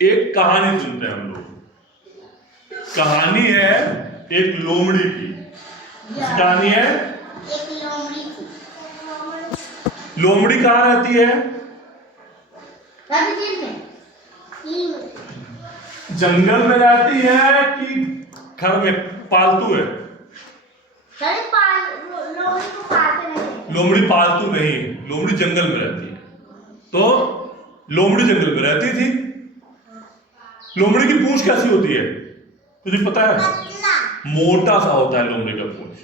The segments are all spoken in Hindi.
एक कहानी सुनते हैं हम लोग। कहानी है एक लोमड़ी की। कहानी है एक लोमड़ी थी। लोमड़ी कहाँ रहती है? जंगल में रहती है कि घर में पालतू है? लोमड़ी को पालते नहीं। लोमड़ी पालतू नहीं है, लोमड़ी जंगल में रहती है। तो लोमड़ी जंगल में रहती थी। लोमड़ी की पूंछ कैसी होती है तुझे पता है? मोटा सा होता है लोमड़ी का पूंछ,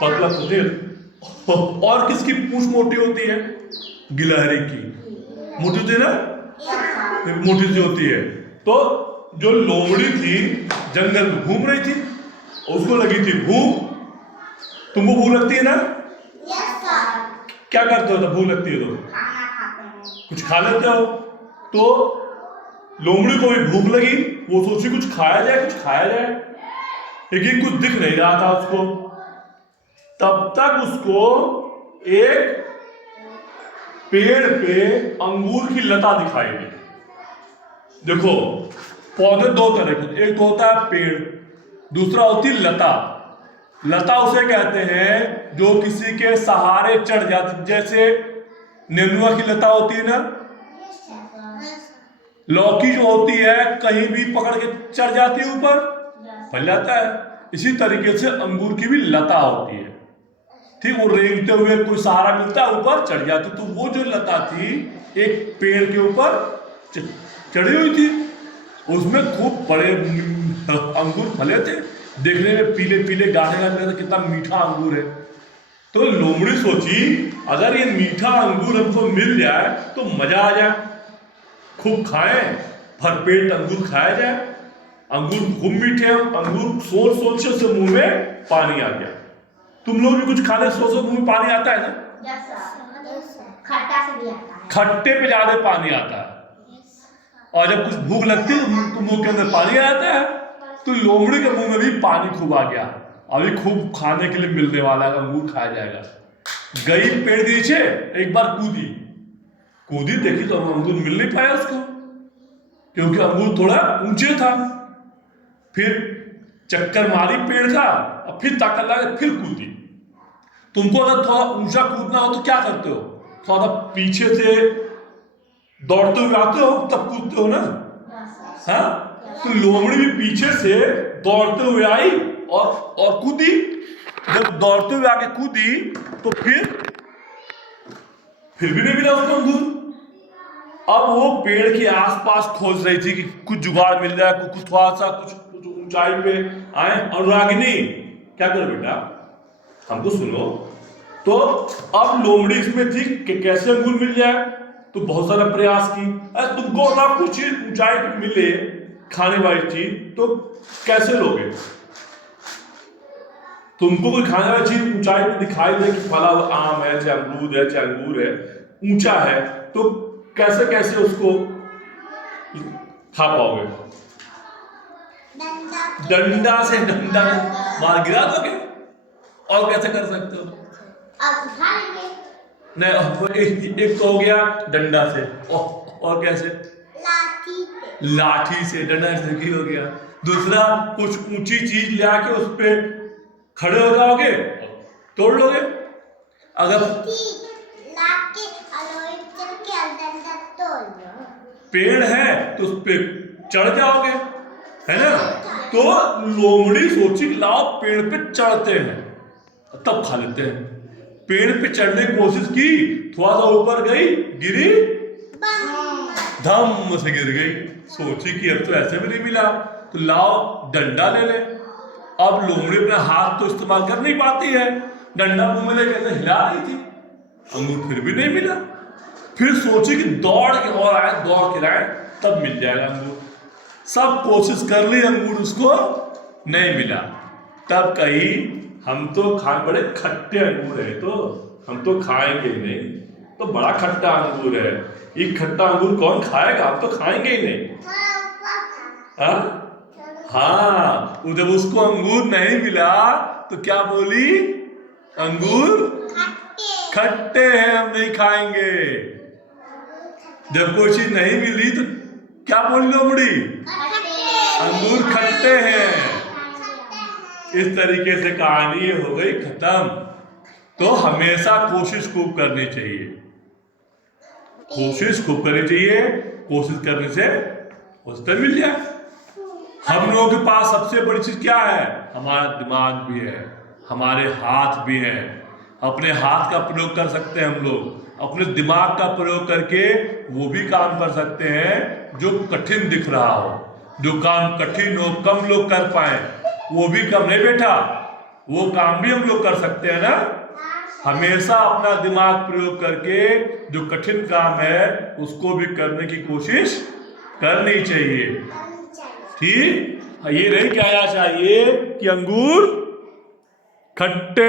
पतला सुधीर। और किसकी पूंछ मोटी होती है? गिलहरी की मोटी होती है ना, मोटी सी होती है। तो जो लोमड़ी थी जंगल में घूम रही थी, उसको लगी थी भूख। तुमको भूख लगती है ना? क्या करते हो जब भूख लगती है तो? खाना खाते हैं। कुछ खा लेते हो। तो लोमड़ी को भी भूख लगी, वो सोची कुछ खाया जाए, कुछ खाया जाए, लेकिन कुछ दिख नहीं रहा था उसको। तब तक उसको एक पेड़ पे अंगूर की लता दिखाई दी। देखो, पौधे दो तरह के, एक तो होता है पेड़, दूसरा होती है लता। लता उसे कहते हैं जो किसी के सहारे चढ़ जाती, जैसे नेनुआ की लता होती है ना, लौकी जो होती है कहीं भी पकड़ के चढ़ जाती है, ऊपर फैल जाता है। इसी तरीके से अंगूर की भी लता होती है, ठीक। वो रेंगते हुए कोई सहारा मिलता है, ऊपर चढ़ जाती। तो वो जो लता थी एक पेड़ के ऊपर चढ़ी हुई थी, उसमें खूब बड़े अंगूर फले थे, देखने में पीले पीले गाढ़े लग रहे थे, कितना मीठा अंगूर है। तो लोमड़ी सोची अगर ये मीठा अंगूर हमको मिल जाए तो मजा आ जाए, खूब खाएं, भरपेट अंगूर खाया जाए। अंगूर खूब मीठे, अंगूर सोच सोच से उसके मुंह में पानी आ गया। तुम लोग भी कुछ खाने सोच मुंह में पानी आता है ना? खट्टा से भी आता है। खट्टे पे ज्यादा पानी आता है, और जब कुछ भूख लगती है तो मुंह के अंदर पानी आ जाता है। तो लोमड़ी के मुंह में भी पानी खूब आ गया, अभी खूब खाने के लिए मिलने वाला है, अंगूर खाया जाएगा। गई पेड़ के नीचे, एक बार कूदी, कूदी देखी तो अंगूर मिल नहीं पाया उसको, क्योंकि अंगूर थोड़ा ऊंचे था। फिर चक्कर मारी पेड़ का, और फिर ताकत लगा, फिर कूदी। तुमको अगर थोड़ा ऊंचा कूदना हो तो क्या करते हो? थोड़ा पीछे से दौड़ते हुए आते हो तब कूदते हो ना, हाँ? तो लोमड़ी भी पीछे से दौड़ते हुए आई और कूदी। जब दौड़ते हुए आके कूदी तो फिर भी नहीं मिला उसको अंगूर। अब वो पेड़ के आसपास खोज रही थी कि कुछ जुगाड़ मिल जाए, कुछ थोड़ा सा कुछ ऊंचाई पे आए। और रागिनी क्या कर बेटा, हमको सुनो। तो अब लोमड़ी इसमें थी कि कैसे अंगूर मिल जाए, तो बहुत सारा प्रयास की। अरे तुमको ना कुछ ऊंचाई पे मिले खाने वाली चीज तो कैसे लोगे? तुमको कोई खाने वाली चीज ऊंचाई पे दिखाई दे कि फला आम है, चाहे अमरूद है, चाहे अंगूर है, ऊंचा है, तो कैसे कैसे उसको खा पाओगे? डंडा से डंडा मार गिरा दोगे। और कैसे कर सकते हो? अब उठा लेंगे। नहीं, एक तो हो गया डंडा से, और कैसे? लाठी से, डंडा से की हो गया। दूसरा कुछ ऊंची चीज ले आके उस पे खड़े हो जाओगे, तोड़ लोगे। अगर पेड़ है तो उस पे चढ़ जाओगे, है ना? तो लोमड़ी सोची लाओ पेड़ पे चढ़ते हैं तब खा लेते हैं। पेड़ पे चढ़ने की कोशिश की, थोड़ा सा ऊपर गई, गिरी, धम से गिर गई। सोची कि अब तो ऐसे भी नहीं मिला, तो लाओ डंडा ले ले। अब लोमड़ी अपना हाथ तो इस्तेमाल कर नहीं पाती है, डंडा मुंह में लेके ऐसे हिला रही थी, अंगूर फिर भी नहीं मिला। फिर सोची कि दौड़ के लाए तब मिल जाएगा अंगूर। सब कोशिश कर ली, अंगूर उसको नहीं मिला। तब कही हम तो बड़े खट्टे अंगूर है, तो हम तो खाएंगे ही नहीं, तो बड़ा खट्टा अंगूर है, ये खट्टा अंगूर कौन खाएगा, हम तो खाएंगे ही नहीं। हाँ, जब उसको अंगूर नहीं मिला तो क्या बोली? अंगूर खट्टे हैं, हम नहीं खाएंगे। जब कोई चीज नहीं मिली तो क्या बोली लोमड़ी? अंगूर खट्टे हैं। इस तरीके से कहानी हो गई खत्म। तो हमेशा कोशिश खूब करनी चाहिए, कोशिश खूब करनी चाहिए। कोशिश करने से उत्तर मिल जाए। हम लोगों के पास सबसे बड़ी चीज क्या है? हमारा दिमाग भी है, हमारे हाथ भी है। अपने हाथ का प्रयोग कर सकते हैं हम लोग, अपने दिमाग का प्रयोग करके वो भी काम कर सकते हैं जो कठिन दिख रहा हो, जो काम कठिन हो, कम लोग कर पाए, वो भी कम नहीं बेटा, वो काम भी हम लोग कर सकते हैं ना। हमेशा अपना दिमाग प्रयोग करके जो कठिन काम है उसको भी करने की कोशिश करनी चाहिए। ठीक, ये नहीं कहना चाहिए कि अंगूर खट्टे